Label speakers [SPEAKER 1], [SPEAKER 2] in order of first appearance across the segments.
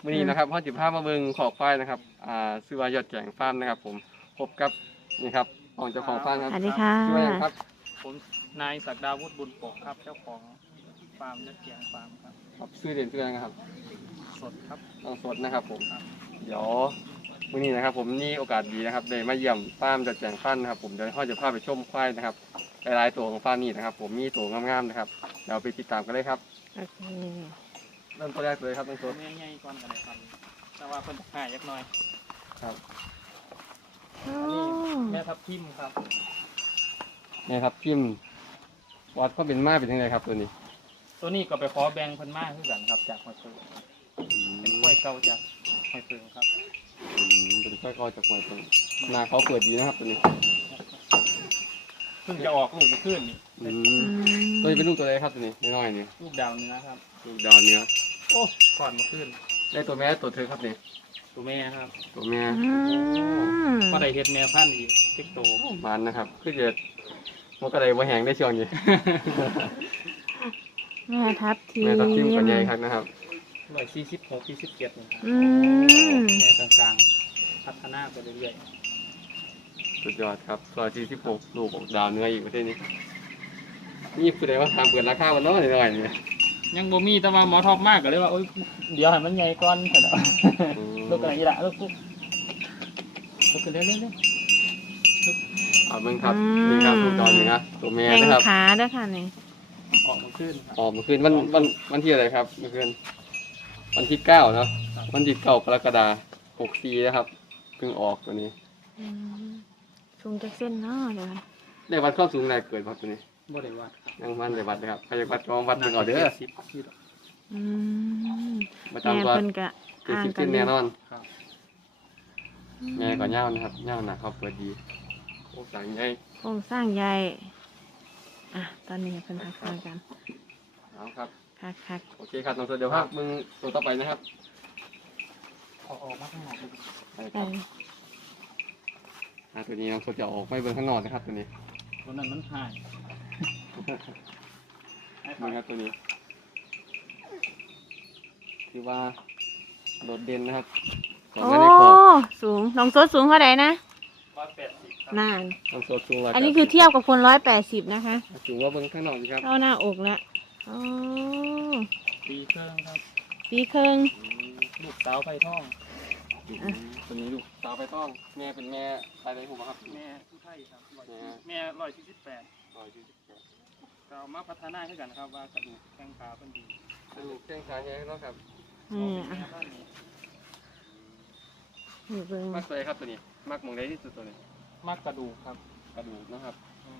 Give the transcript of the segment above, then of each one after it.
[SPEAKER 1] วันนี้นะครับพ่อจิภาพมาเบิ่งขอบควายนะครับชื่อว่ายอดแก่งฟาร์มนะครับผมพบกับนี่ครับของเจ้าของฟาร์มครับ
[SPEAKER 2] สวัสดีค่ะ
[SPEAKER 1] ชื่อว่าอย่างครับ
[SPEAKER 3] ผมนายศักดาวุฒิบุญปกครับเจ้าของฟาร์มยอดเกียงฟาร์มครับ
[SPEAKER 1] ครับชื่อเด่นชื่ออะไรนะครับ
[SPEAKER 3] สดครับ
[SPEAKER 1] น้องสดนะครับผมเดี๋ยววันนี้นะครับผมนี่โอกาสดีนะครับได้มาเยี่ยมฟาร์มยอดแก่งฟาร์มนะครับผมเดี๋ยวพ่อจะพาไปชมควายนะครับหลายๆตัวของฟาร์มนี้นะครับผมมีตัวงามๆนะครับเดี๋ยวไปติดตามกันเลยครับ
[SPEAKER 2] โอเค
[SPEAKER 1] เริ่มตัวแรกเลยครับน้องส
[SPEAKER 3] ตัว
[SPEAKER 1] ด
[SPEAKER 3] ใหญ่ๆก่อนกันเลยครับแต่ว่าเพิ่นหายยักหน่อย
[SPEAKER 1] ครับ
[SPEAKER 2] โอ้
[SPEAKER 3] อันนี้แม่ทับทิมครับ
[SPEAKER 1] นี่ครับพิมพ์วัดก็เป็นมาเป็นยังไงครับตัวนี้
[SPEAKER 3] ตัวนี้ก็ไปขอแบ่งเพิ่นมาคือกันครับจากหอยเฟิงเป็นกล้วยเก่าจากหอยเฟิงครับ
[SPEAKER 1] เป็นค่อยๆจากหอยตรงหน้าเขาเปิดดีนะครับตัวนี้
[SPEAKER 3] เพิ่งจะออกลูกเมื่อคืนนี่
[SPEAKER 1] อืมตัวนี้เป็นลูกตัวอะไรครับตัวนี้น้อยๆนี่
[SPEAKER 3] ลูกดาวเนื้อครับ
[SPEAKER 1] ลูกดาวเนื้อ
[SPEAKER 3] โอ้ก่อนเมื่อคืน
[SPEAKER 1] ได้ตัวแม่ตัวเธอครับนี่
[SPEAKER 3] ตัวแม่ครับ
[SPEAKER 1] ตัวแม่
[SPEAKER 2] อืม
[SPEAKER 3] ก็ได้เฮ็ดแม่พันธุ์อีกเจ็กโต
[SPEAKER 1] มันนะครับคือเกิดมันก็เลยว่าแหงได้ช่วงนี้
[SPEAKER 2] แม่ทับที
[SPEAKER 1] แม่ตับทิมกับใหญ่ครับนะครับ
[SPEAKER 3] 146 47นี่ครับ
[SPEAKER 2] อืม
[SPEAKER 3] แม่กลางๆพัฒนาไปเรื่อย
[SPEAKER 1] สุดยอดครับ146ลูกดาวเนื้ออีกประเทศนี้นี่คือได้ว่าทำเปิดราคามันน้อยหน่อยนี่
[SPEAKER 3] ๆยังบ่มีแต่ว่าหมอท็อปมากก็เลยว่าโอ๊ยเดี๋ยวให้มันใหญ่ก่อนเถอะเนาะ ลูกกันอีละลูกกันเร็วๆ
[SPEAKER 1] เอาเบิ่งครับนี่ครับลูกดาวเนื้อตัวแม่
[SPEAKER 2] แข่ง
[SPEAKER 1] นะครับ
[SPEAKER 2] ขาด้วยค่ะนี่
[SPEAKER 3] ออกมาขึ้นครับ
[SPEAKER 1] ออกมาคืนวันที่อะไรครับเมื่อคืนวันที่9เนาะวันที่9กรกฎาคม64นะครับเพิ่งออกตัวนี้
[SPEAKER 2] อืมสูงจากเส้นเนาะเดี๋ยว
[SPEAKER 1] ได้วัดความสูงอะไรเกิดครับตัวนี้
[SPEAKER 3] บ่ได้วัดครับ
[SPEAKER 1] ยังมันได้วัดนะครับใครอยากวัดลองวัดเป็นก่อนเด้อ
[SPEAKER 3] 70ที่
[SPEAKER 2] อืม
[SPEAKER 1] มา
[SPEAKER 2] แม่
[SPEAKER 1] จำก่อน
[SPEAKER 2] เพิ่นกะ
[SPEAKER 1] 70เส้นแน่นอน
[SPEAKER 3] ครับ
[SPEAKER 1] แม่ก็เน่านะครับเน่าหนักครับเปิดดีโอ้สั่งใหญ่
[SPEAKER 2] โครงสร้างใหญ่อ่ะตอนนี้เพิ่นทักทายกัน
[SPEAKER 1] เอาครับ
[SPEAKER 2] คัก
[SPEAKER 1] โอเคครับน้องตัวเดี๋ยวครับมึงตัวต่อไปนะครับ
[SPEAKER 3] ออกมาข้างนอกดู
[SPEAKER 1] ไป
[SPEAKER 2] ๆ
[SPEAKER 1] ครับตัวนี้น้องตัวจะออกไปเบิ่งข้างนอกนะครับตัวนี้
[SPEAKER 3] ตัวนั้นมันหาย
[SPEAKER 1] นี่ครับตัวนี้คือว่าโดดเด่นนะครับก่อน
[SPEAKER 2] โอ้
[SPEAKER 1] หน้านี้ขอ
[SPEAKER 2] สูงน้องโซดสูงเท่าไหร่นะ
[SPEAKER 3] 180ครับ
[SPEAKER 2] นาน
[SPEAKER 1] น้องตัวสูง180
[SPEAKER 2] อันนี้คือเทียบกับคน180นะคะ
[SPEAKER 1] สูงว่าเบิ่งข้างนอกสิครับ
[SPEAKER 2] เท่าหน้าอกละอ๋อ
[SPEAKER 3] ปีเครื่องครับ
[SPEAKER 2] ปีครึ่ง
[SPEAKER 3] ลูกสาวไผ่ทอง
[SPEAKER 1] ตัวนี้ลูกสาวไปต้องแม่เป็นแม่ใครได้หูครับ
[SPEAKER 3] แม่ผู้ไทยครับ
[SPEAKER 1] แม่
[SPEAKER 3] แม่148 ก็เอามาพัฒนาให้กันครับว่ากระดูกแข้งขาเป็นดี
[SPEAKER 1] กระดูกแข้งขาแห้งเนาะครับ
[SPEAKER 2] นี่
[SPEAKER 3] แม่
[SPEAKER 2] อ่ะ
[SPEAKER 3] บ้านนี้
[SPEAKER 2] นี่เบิ่ง
[SPEAKER 1] มักเลยครับตัวนี้มักหมองได้ที่สุดตัวนี้
[SPEAKER 3] มากกระดูกครับ
[SPEAKER 1] กระดูกนะครับ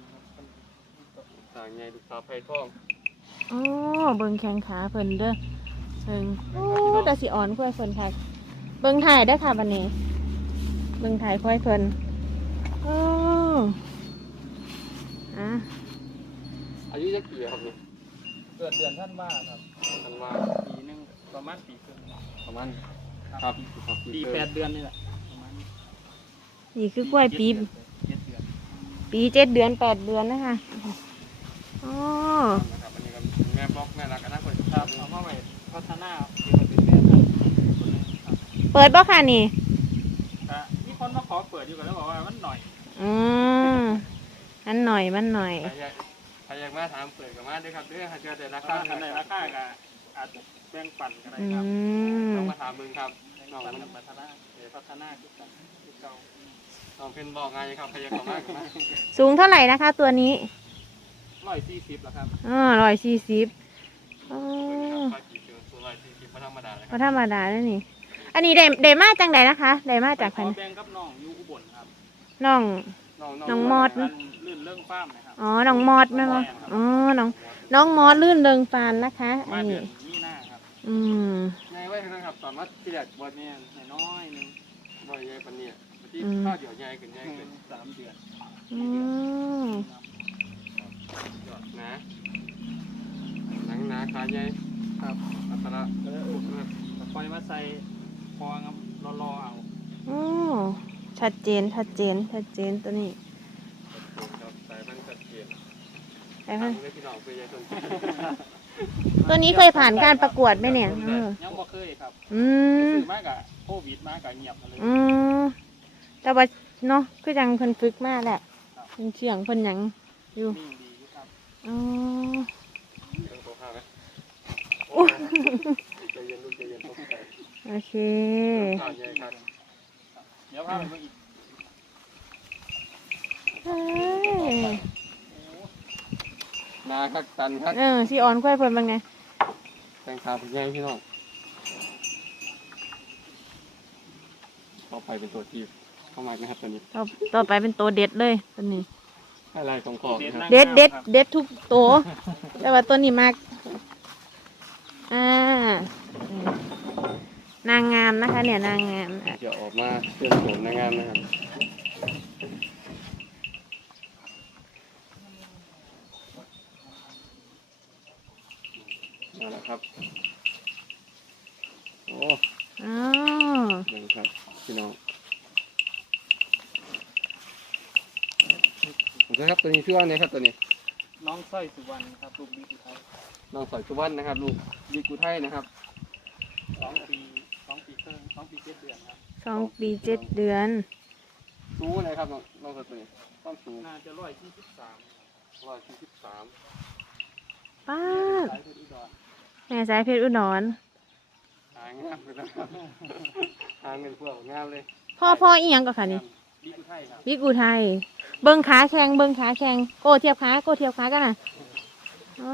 [SPEAKER 1] สางไงลูกสาวไผ่ทอง
[SPEAKER 2] โอ้เบิ่งแข้งขาเพิ่นเด้อเบิ่งโอ้แต่สิอ่อนค่อยเพิ่นคักเบิ่งถ่ายเด้อค่ะบัดนี้เบิ่งถ่ายค่อยเพิ่นโอ้อ่ะ
[SPEAKER 1] อายุจะกี่ครับนี่
[SPEAKER 3] เกิดเดือนท่านว่าครับ
[SPEAKER 1] ทันว่า
[SPEAKER 3] ปีหนึงประมาณปีครึ่ง
[SPEAKER 1] ประมาณครับ
[SPEAKER 3] ปี8 เดือนนี่แหละประมาณนี้
[SPEAKER 2] นี่คือกล้วยปี
[SPEAKER 3] 7 เดือน
[SPEAKER 2] ปี7 เดือน8 เดือนนะคะโอ้
[SPEAKER 1] นะครับอันนี้ก็แม่บล็อกแม่รักกันนะคน
[SPEAKER 3] ครับเอามาไว้พัฒนาที่มันเป็นแม่พันธุ์คนหนึงครับ
[SPEAKER 2] เปิดบ่ค่ะนี่
[SPEAKER 3] มีคนมาขอเปิดอยู่กันแล้วบอกว่ามันหน่อย
[SPEAKER 2] อืมมันหน่อยมันหน่อย
[SPEAKER 1] ใครอยากมาถามเปิดกับมาด้วยครับเด้อหาเจอแต่รา
[SPEAKER 3] ถ้า
[SPEAKER 1] คา
[SPEAKER 3] คันใดราคาก็อาจจะแบ่งปันกันได้
[SPEAKER 2] อื
[SPEAKER 3] ครับ
[SPEAKER 2] ม
[SPEAKER 1] ต้องมาถามมึงครับ
[SPEAKER 3] แบ่ง
[SPEAKER 1] น้อง
[SPEAKER 3] ปัน
[SPEAKER 1] มัน
[SPEAKER 3] กับพัฒนาคือกันคือเก่า
[SPEAKER 1] น้องเพิ่นบอกไงครับใครอยากเข้ามากับมา
[SPEAKER 2] สูงเท่าไหร่นะคะตัวนี้
[SPEAKER 3] 140แล้วครับ
[SPEAKER 2] 140อ๋อ
[SPEAKER 1] ตัวลอย40ไม่ธรรมดาเลยค
[SPEAKER 2] ก็
[SPEAKER 1] รับ
[SPEAKER 2] ธรรมดาแล้วนี่ อันนี้ได้มาจังใดนะคะได้มาจาก
[SPEAKER 3] ข
[SPEAKER 2] พั
[SPEAKER 3] อน แบ่งกับน้องอยู่อุบลครับ
[SPEAKER 2] น้อง น้องมอด
[SPEAKER 3] มันลื่นเรื่องฟ้าร์มนะครับ
[SPEAKER 2] อ๋อ น้องมอดไหมวะอ๋อ น้องมอดลื่นเริงฟานนะคะ อั
[SPEAKER 3] มาน เดื
[SPEAKER 2] นี้
[SPEAKER 3] อนนี้หน้าครับ
[SPEAKER 2] อืม
[SPEAKER 1] ไงไว้นะครับสามารถที่จะบอล
[SPEAKER 3] แม่น้อยๆหนึง
[SPEAKER 1] บอลใหญ่ปานนี้ที่ข้าวเดี๋ยวใหญ่ขึ้นใหญ่ขึ้น
[SPEAKER 3] 3 เดือน
[SPEAKER 2] อืม
[SPEAKER 1] ยอดนะหนังหนาขาใหญ่
[SPEAKER 3] ครับ
[SPEAKER 1] อัตระ
[SPEAKER 3] ก็เลยคอยมาใส่พอครับรอเอา
[SPEAKER 2] โอ้ชัดเจนตัวนี้
[SPEAKER 1] ครับสายพันธุ์จัดเกียรติ
[SPEAKER 2] ไปค่ะ
[SPEAKER 1] ไม่พี่น้องคือใหญ่ส่วน
[SPEAKER 2] ตัวนี้เคยผ่านการประกวดไหมเนี่ย
[SPEAKER 3] ยังบ่เคยครับ
[SPEAKER 2] อืม
[SPEAKER 3] ซื้อมากะโควิดมากะเงียบมาเลย
[SPEAKER 2] อืมแต่ว่าเนาะคือจังเพิ่นฝึกมาแหละเพิ่นเชื่องเพิ่นหยังอยู่
[SPEAKER 3] นิ่งดีอยู่ครับ
[SPEAKER 2] อ๋อ
[SPEAKER 1] เรื่องโตข้าวไหมใจเย็นลูกใจเย็นลูกใจ
[SPEAKER 2] โอเค
[SPEAKER 1] ข้าวใหญ่ครับ
[SPEAKER 3] เดี๋ยวพาไปเบิ่งอีก
[SPEAKER 2] เฮ้ย
[SPEAKER 1] นาคักตันครับ
[SPEAKER 2] สิออนค่อยเพิ่นเป็นไง
[SPEAKER 1] แตงขาพี่ใหญ่พี่น้องต่อไปเป็นตัวที่เข้ามานะครับตัวนี้
[SPEAKER 2] ต่อไปเป็นตัวเด็ดเลยตัวนี้
[SPEAKER 1] อะไรของขอบนะครับ
[SPEAKER 2] เด็ดทุกตัว แต่ว่าตัวนี้มากนางงามนะคะเนี่ยนางงามอ่ะ
[SPEAKER 1] เดี๋ยวออกมาเชื่อมโยงในงานนะครับนั่นแหละครับโอ้
[SPEAKER 2] อ๋อ
[SPEAKER 1] ยังครับพี่น้องโอเคครับตัวนี้ชื่อว่าไงครับตัวนี้
[SPEAKER 3] น้องสร้อยสุวรรณครับลูกบิ๊กไทย
[SPEAKER 1] น้องสอยสุวรรณนะครับลูกดีกูไทยนะครับ
[SPEAKER 3] 2 ปีครึ่ง2 ปี 7 เดือนครับ
[SPEAKER 2] 2 ปี 7 เดือน
[SPEAKER 1] สูงอะไรครับน้องตัวนี้ความสูง
[SPEAKER 3] น่าจะ123
[SPEAKER 1] 143
[SPEAKER 2] ป้าด
[SPEAKER 3] สายเพชรอุดร
[SPEAKER 2] แม่สายเพชรอุดร
[SPEAKER 1] หางามเลยนะครับหางเงินพวกงามเลย
[SPEAKER 2] พ่ออีหยังก็ค่ะนี่
[SPEAKER 3] บิ๊กไทยครับ
[SPEAKER 2] วิกูไทย เบิ้งขาแข็งโก้เทียบขากันน่ะอ๋อ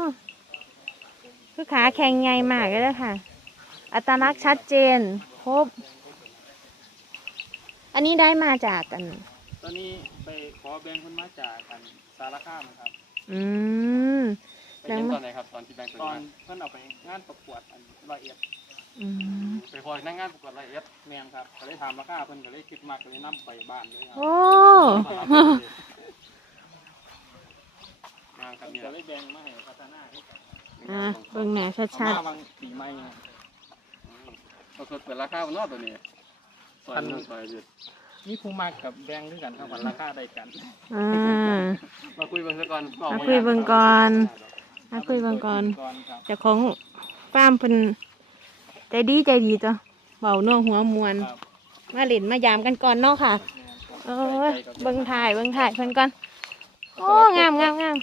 [SPEAKER 2] คือขาแข็งใหญ่มากเลยค่ะ อัตลักษณ์ชัดเจนครบ อันนี้ได้มาจากกัน
[SPEAKER 3] ตอนนี้ไปขอแบ่งคนมาจากกันสารคามครับ
[SPEAKER 2] อืม
[SPEAKER 1] ไปเห็นตอนไหนครับตอนที่แบงค์ตัว
[SPEAKER 3] ตอน
[SPEAKER 1] นี้
[SPEAKER 3] เพิ่นเอาไปงานประกวดอัน101
[SPEAKER 2] อืม
[SPEAKER 1] ไปคอยนั่งงานประกวดรายละเอียด
[SPEAKER 3] แม่นครับก็เลยถามราคาเพิ่นก็เลยคิดมากก็เลยนำไปบ้านเลยครับ
[SPEAKER 2] โอ้
[SPEAKER 1] งานครับเนี่ย
[SPEAKER 3] ก็เลยแบ่งมาให้พัฒนาให้กัน
[SPEAKER 2] เบิ้งแหน่ชัด
[SPEAKER 3] เอามาบางปีใหม่ครับ
[SPEAKER 1] เราสดเปิดราคาบนนอกตัวนี้ซอยนึงซอยเดียว
[SPEAKER 3] นี่ผู้มากกับแบ่งด้วยกันครับวันราคาได้กัน
[SPEAKER 2] ๆ
[SPEAKER 1] มาคุยเบิ่งซะก่อน
[SPEAKER 2] มาคุยเบิ่งก่อน
[SPEAKER 3] ครับ
[SPEAKER 2] เจ้าของฟาร์มเพิ่นใจดีจ้ะเบาเนื้อหัวมวน
[SPEAKER 3] ครับ
[SPEAKER 2] มาเล่นมายามกันก่อนเนาะค่ะ เออเบิ่งถ่ายเพิ่นก่อน โอ้งาม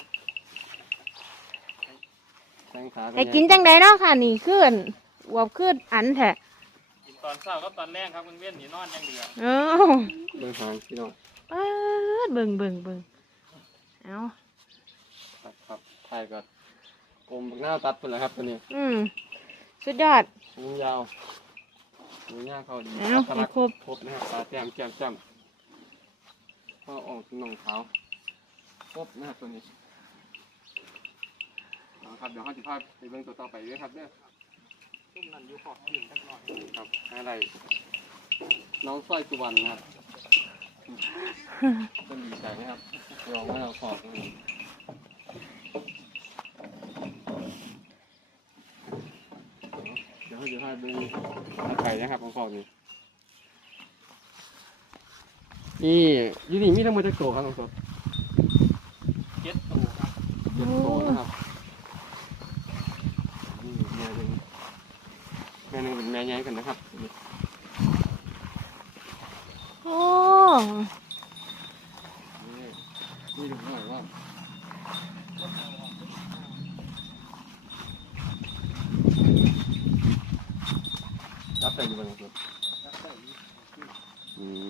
[SPEAKER 1] แตงขา
[SPEAKER 2] ไอ้กินจังไดเนาะค่ะนี่ขึ้นอวบขึ้นอันแท้
[SPEAKER 3] กินตอนเช้ากับตอนแรกครับเว้นนี่นอนอย่างเดียว
[SPEAKER 2] เออ
[SPEAKER 1] เบิ่งหางพี่น้อง
[SPEAKER 2] เบิ่งเอา
[SPEAKER 1] ครับถ่ายก็กลมหน้าตัดพุ่นแหละครับตัวนี้
[SPEAKER 2] สุดยอด
[SPEAKER 1] หูยาวหูยาวเขาดี
[SPEAKER 2] เอ้า
[SPEAKER 1] อัตลักษณ์
[SPEAKER 2] ให้ครบ
[SPEAKER 1] ครบนะครับตาแจ่มแก้มจ้ำก็ออกหนองขาวครบนะครับตัวนี้เอาครับเดี๋ยวเขาจะพาไปเบิ่งตัวต่อไปด้วยครับเด้อ
[SPEAKER 3] ซุ่มนั่นอยู่ขอบยืนสักหน่อย
[SPEAKER 1] ครับอะไรน้องสร้อยสุวรรณนะครับต้นดีใจนะครับลองว่าเราขอบนะครับเดี๋ยวเขาจะพาไปไก่นะครับของขอบนี่นี่ยี่นี่มีทั้งหมดจะโตครับน้องสด
[SPEAKER 3] 7 ตัวครับ
[SPEAKER 1] เจ็ดโตนะครับนี่แม่หนึ่งเป็นแม่ใหญ่กันนะครับ
[SPEAKER 2] โอ้
[SPEAKER 1] นี่ดูหน่อยว่ารับแต่อยู่บนรถ
[SPEAKER 3] แล้วก็อีก
[SPEAKER 1] อืม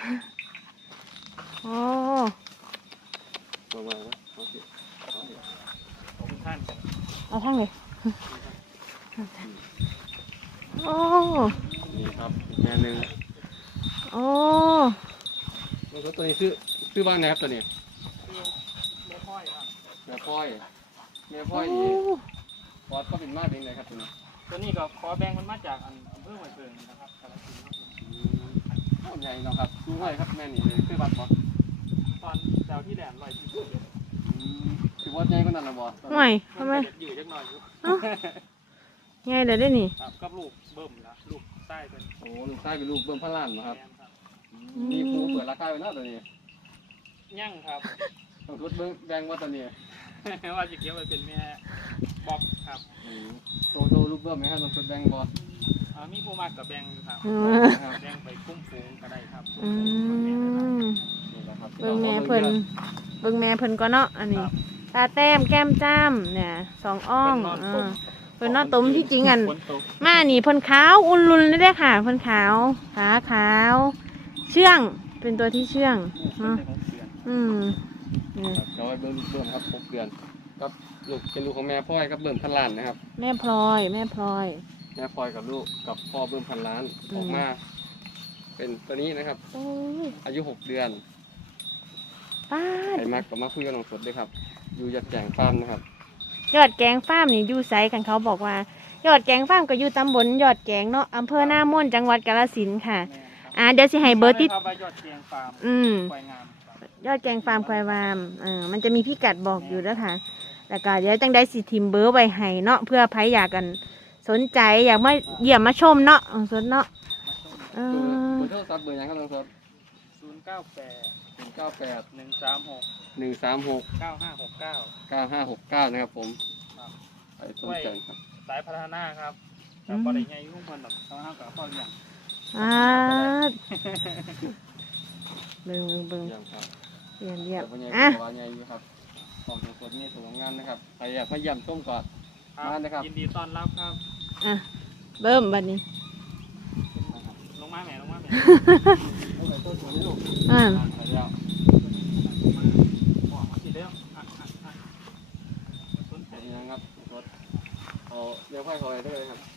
[SPEAKER 2] โอ้
[SPEAKER 1] ประมาณว่าโอเค
[SPEAKER 3] ของท่าน
[SPEAKER 2] เอาทั้งเลยโอ้
[SPEAKER 1] นี่ครับแม่หนึ่ง
[SPEAKER 2] โอ้
[SPEAKER 1] แล้วก็ตัวนี้ชื่อบ้านไหนครับตัวนี้
[SPEAKER 3] คือแม่พ่อยครับ
[SPEAKER 1] แม่พ่อยแม่พ่อยนี่บอสก็เป็นมาเป็นไงครับตัวนี้
[SPEAKER 3] ตัวนี้ก็ขอแบ่งมันมาจากอำเภอห้วยเพิงนะครับกาฬสินธุ์ครับ
[SPEAKER 1] ต้นใหญ่เนาะครับดูไว้ครับแม่นี่เลยชื่อบัตรบอส
[SPEAKER 3] ตอนแถวที่แหลม127
[SPEAKER 1] ถือว่าใหญ่ก็นั่นละบอส
[SPEAKER 2] หน่อย
[SPEAKER 3] มัน
[SPEAKER 2] ทำไม
[SPEAKER 3] จะอยู่จักหน่อยอยู่
[SPEAKER 2] ไงเดี๋ยวได้นี่
[SPEAKER 3] ครับกับลูกเบิ่มนะลูกใต้เป็น
[SPEAKER 1] โอ้ลูกชายเป็นลูกเบิ้มพระล้านนะครับ
[SPEAKER 3] แมนครับ
[SPEAKER 1] นี่ครูเปิดราคาไว้เนาะตัวนี้
[SPEAKER 3] ย่างครับ
[SPEAKER 1] ต้องรถเบิ้งแบงว่าตัวนี้
[SPEAKER 3] ว่าจะเก็บไว้เป็นแม่บอกครับ
[SPEAKER 1] โตรูปเบิ้มไหมครับน้องสดแบงบอล
[SPEAKER 3] มีผู้มากกับแบงค์อยู่ครับแบงค์ไปคุ้มฟูงก็ได้ครับ
[SPEAKER 2] อืม
[SPEAKER 1] นี่แหละครับ
[SPEAKER 2] เบิ่งแม่เพิ่นเบิ่งแม่เพิ่นก็เนาะอันนี้ตาแต้มแก้มจ้ำเนี่ย2อ่องเพิ่นนอนตมที่จริงอันมานี่เพิ่นขาวอุ่นรุนเลยเด้อค่ะเพิ่นขาวขาขาวเชื่องเป็นตัวที่เชื่องเนาะนี่
[SPEAKER 1] เราไปเบิ้มครับ6 เดือนกับลูกเป็นลูกของแม่พ่อยกับเบิ้มพันล้านนะครับ
[SPEAKER 2] แม่พลอยแม่พลอย
[SPEAKER 1] แม่พลอยกับลูกกับพ่อเบิ้มพันล้านออกมาเป็นตัวนี้นะครับ
[SPEAKER 2] โอ้ย
[SPEAKER 1] อายุ6 เดือน
[SPEAKER 2] ป้าด
[SPEAKER 1] ไอ้มักกับมาคุยกับน้องสดด้วยครับอยู่ยัดแจงฟาร์มนะครับ
[SPEAKER 2] ยอดแกงฟาร์มนี่อยู่ไสกันเขาบอกว่ายอดแกงฟาร์มก็อยู่ตำบลยอดแกงเนาะอำเภอหน้าม่วนจังหวัดกาฬสินธุ์ค่ะเดี๋ยวสิให้เบอร์ติด
[SPEAKER 3] ครับว่ายอดเชียงฟาร์ม ควายงามครับ
[SPEAKER 2] ยอดแกงฟาร์มควายวามมันจะมีพิกัดบอกอยู่แล้วค่ะแล้วก็เดี๋ยวจังได้สิทิมเบอร์ไว้ให้เนาะเพื่อใครอยากกันสนใจอยากมาเยี่ยมมาชมเนาะสดเนาะ
[SPEAKER 1] เบอร์โทรศัพท์เบอร์ยังครับน้องสด
[SPEAKER 3] 098
[SPEAKER 1] 138
[SPEAKER 3] 136
[SPEAKER 1] 136
[SPEAKER 3] 9569
[SPEAKER 1] 9569นะครับผม
[SPEAKER 3] ครับ
[SPEAKER 1] ไปสนใจครับ
[SPEAKER 3] สายพัฒนาครับแต่พอได้ไงยุ่งเพิ่นดอกเขาห้ามกับพ่อเลี้ยง
[SPEAKER 2] เบิ่ง
[SPEAKER 1] ยังครับ
[SPEAKER 2] เยี่ยมเยี่ยม
[SPEAKER 1] แต่พ่อใหญ่
[SPEAKER 2] อ่ะ
[SPEAKER 1] บอกว่าใหญ่อยู่ครับของสดนี่สวยงามนะครับใครอยากมาเยี่ยมชมก่อน มาเลยครับ
[SPEAKER 3] ยินดีต้อนรับครับ
[SPEAKER 2] เบิ่มบัดนี้
[SPEAKER 3] ลงมาแม่ลงมาแม่
[SPEAKER 1] เอาไปต้นสวนนี่ลูก ไปแล้ว
[SPEAKER 3] บอกมาสิเด้อสนใจ
[SPEAKER 1] เป็นยังครับรถเอาเดี๋ยวค่อยขอไปได้เลยครับ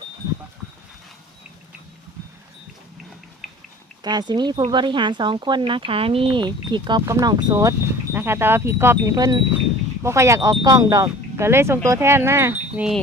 [SPEAKER 2] กาสิมีผู้บริหาร2 คนนะคะ มีพี่กอบกับน้องโซดนะคะ แต่ว่าพี่กอบนี่เพิ่นบ่ค่อยอยากออกกล้องดอกก็เลยส่งตัวแทนมานี่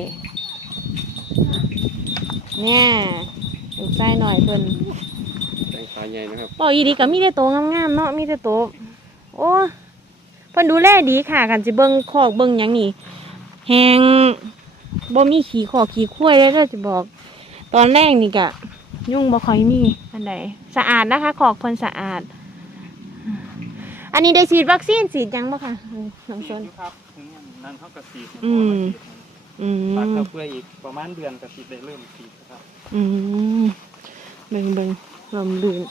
[SPEAKER 2] เนี่ยลูกชายหน่อยเพิ่น
[SPEAKER 1] แตงขาใหญ่นะครับ
[SPEAKER 2] บอกอีดีก็มีแต่โตวงามๆเนาะมีแต่โตวโอ้เพิ่นดูแลดีค่ะกันสิเบิ่งคอกเบิ่งหยังนี่แฮงบ่มีขี้ขอกขี้ข้วยเลยเด้อสิบอก ตอนแรกนี่ก็ยุ่งบ่ค่อยมีอันใดสะอาดนะคะขอกเพิ่นสะอาด อันนี้ได้ฉีดวัคซีนฉีดยังบ่ค่ะน้องชน
[SPEAKER 3] อยู่ครับถึงนั้นเขาก็สีด
[SPEAKER 2] อืม
[SPEAKER 3] ฝากเขาเพื่ออีกประมาณเดือนก็สีดได้เริ่มสีดครับ
[SPEAKER 2] เบิ่งลมลื่น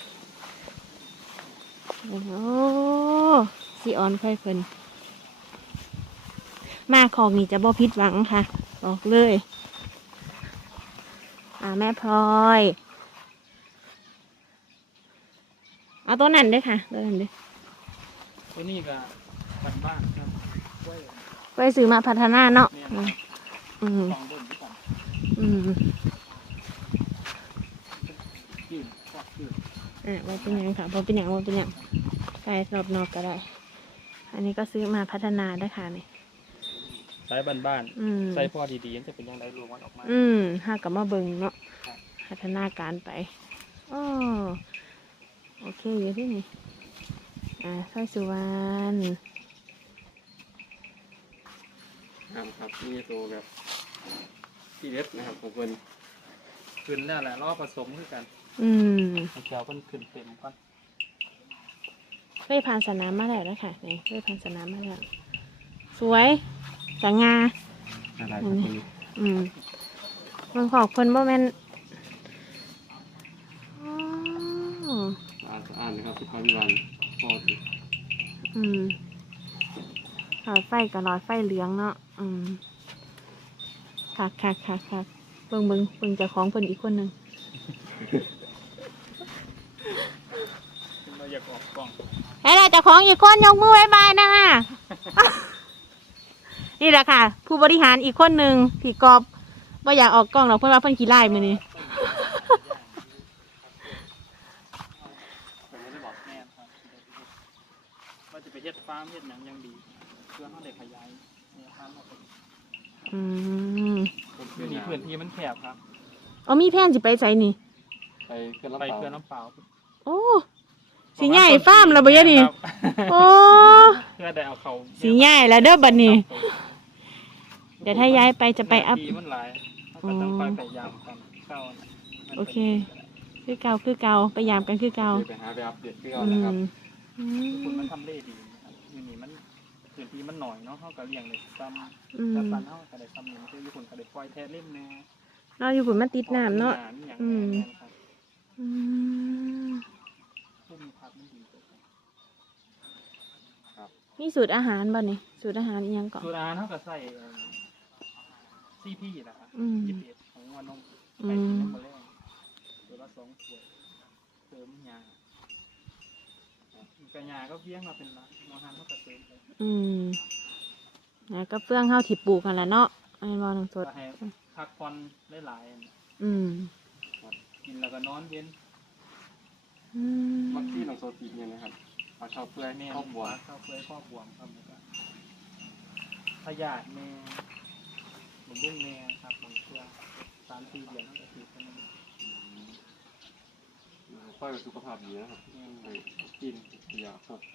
[SPEAKER 2] โอ้สีออนค่อยเพิ่นมาของนี่จะบ่ผิดหวังค่ะบอกเลยแม่พลอยเอาตัวนั้นเด้อค่ะตัวนั้นเด้อ
[SPEAKER 3] ตัวนี้ก็บ้านๆครับกล้วย
[SPEAKER 2] ไปซื้อมาพัฒนาเนาะ
[SPEAKER 3] เนี่ย
[SPEAKER 2] อืม
[SPEAKER 3] สองต้นที่สอง
[SPEAKER 2] อืม
[SPEAKER 3] ยืนกวักยืน
[SPEAKER 2] ไว้เป็นหยังค่ะพอเป็นหยังว่าเป็นหยังใส่รอบนอกก็ได้ อันนี้ก็ซื้อมาพัฒนาได้ค่ะนี่
[SPEAKER 3] ใช้บ้าน
[SPEAKER 2] อืม
[SPEAKER 3] ๆใช้พอดีๆมันจะเป็นยังไงรวมมันออกมา
[SPEAKER 2] ห้ากับมาเบิงเนาะพัฒนาการไปอ๋อโอเคอยู่ที่นี่สร้อยสุวรรณ
[SPEAKER 1] งามครับนี่ตัวแบบที่เด็ดนะครับของคน
[SPEAKER 3] ขึ้นแล้วแหละรอบผสมคือกัน
[SPEAKER 2] อืม
[SPEAKER 3] เอาเขียวมันขึ้นเต็มก่อน
[SPEAKER 2] เคยผ่านสนามมาแล้วนะคะนี่เคยผ่านสนามมาแล้วสวยสง่า
[SPEAKER 1] อะไรครับคนนี้
[SPEAKER 2] มันขอบคนบ่แม่นอ๋อ
[SPEAKER 1] อ่านนะครับสุภาพวิวันพ่อสิ
[SPEAKER 2] หลอดไฟกับหลอดไฟเหลืองเนาะคักเบิ่งเจ้าของเพิ่นอีกคนหนึ่ง
[SPEAKER 3] เราอยากออกกล้อง
[SPEAKER 2] ไอ้ล่ะเจ้าของอีกคนยกมือไว้บายนะคะ นี่แหละค่ะ ผู้บริหารอีกคนหนึ่งพี่กอบว่าอยากออกกล้องหรอกเพื่อนว่าเพิ่นขี้ไล่มือนี่
[SPEAKER 3] ผมไม่ได้บอกแม่ครับว่าจะไปเฮ็ดฟาร์มเฮ็ดหนังยังดีเพื่อเขาได้ขยายเนี่ยฟาร์มเขาเป็นคือนี่พื้นที่มันแคบครับ
[SPEAKER 2] มีแผนสิไปใส่นี่
[SPEAKER 1] ไปเคลื่อน
[SPEAKER 3] ไป
[SPEAKER 1] ลำ
[SPEAKER 3] เพื่อ
[SPEAKER 1] เปล่า
[SPEAKER 3] น้ำเปล่า
[SPEAKER 2] โอ้สีใหญ่ฟาร์มแล้วบ่ยะนี่ โอ้
[SPEAKER 3] เพื่อได้เอาเขา
[SPEAKER 2] สีใหญ่แล้วเด้อบัดนี้ เดี๋ยวถ้าย้ายไปจะไปอัพ
[SPEAKER 3] ดีมันหลายเขาก็ต้องคอยพยายามกันเข้านะ
[SPEAKER 2] โอเค คือเก่าพยายามกันคือเก่า
[SPEAKER 1] ไปหาไปอัปเดตเรื่องนะครับ
[SPEAKER 2] อื
[SPEAKER 3] คุณ
[SPEAKER 2] ม
[SPEAKER 3] มันทำเลดีนะครับอยู่นี่มันพื้นที่มันหน่อยเนาะเขาก็เลี้ยงได้ซ้
[SPEAKER 2] อืม
[SPEAKER 3] ำแต่บ้านเขาก็ได้ซ้ำนี่คือญี่ปุ่นก็ได้ปล่อยแทะเล่มแน่
[SPEAKER 2] เราอยู่ฝุ่นมันติดน้ำเนาะ
[SPEAKER 3] มีอย่าง
[SPEAKER 2] อืม
[SPEAKER 3] แน่ครับ
[SPEAKER 2] อืม
[SPEAKER 3] ผู้มีพักมันดีกว่ากัน
[SPEAKER 2] มีสูตรอาหารบ่นี่สูตรอาหารอีหยังก่อน
[SPEAKER 3] สูตรอาหารเขาก็ใส่ซีพีนะครับ
[SPEAKER 2] อืม
[SPEAKER 3] 21ของวันนม
[SPEAKER 2] อื
[SPEAKER 3] ไก่
[SPEAKER 2] ม
[SPEAKER 3] กินน้ำมะแรงตัวละ2 ถ้วยเติมยาแต่ยาก็เพียงมาเป็นละมอหันเขาก็เติมไป
[SPEAKER 2] อืมแล้วก็เฟื่องข้าวที่ปลูกกันแหละเนาะไอ้บอลน้องสด
[SPEAKER 3] ก็ให้พักผ่อนหลาย
[SPEAKER 2] อืม
[SPEAKER 3] ๆกินแล้วก็นอนเว้น
[SPEAKER 2] อืม
[SPEAKER 1] มักที่น้องโซตีเนี่ยนะครับเอาข้าวเปลือย
[SPEAKER 3] แม่
[SPEAKER 1] ข้าวบัว
[SPEAKER 3] เข้าเปลือยข้อบวมครับแล้วก็พยาธิแม่บำรุงแม่ครับบางเชื่อ3-4 เดือนเขาก็คือแค่นั้น
[SPEAKER 1] ค่อยสุขภาพดีนะครับไปกินยาครับ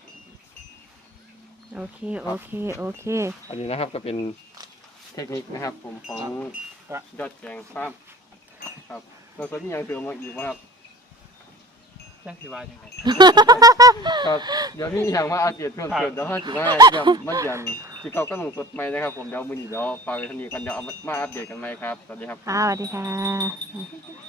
[SPEAKER 2] โอเคโอเคโอเค
[SPEAKER 1] อันนี้นะครับก็เป็นเทคนิคนะครับ ผมของยอดแกงฟ้าร์มครับน้องโซนี่ยังเติมมาอีกว่าครับ
[SPEAKER 3] จ้างคือว่ายังไง
[SPEAKER 1] ก็เดี๋ยวนี้อย่างว่าอาเจียนเพิ่มเติมเดี๋ยวถ้าถือว่าเยี่ยมมันยันที่เขาก็ลงสดใหม่นะครับ ผมเดี๋ยวมือนี้เดี๋ยวฝากไว้เท่านี้กันเดี๋ยวเอามาอัปเดตกันใหม่ครับสวัสดีครับ
[SPEAKER 2] ค่ะสวัสดีค่ะ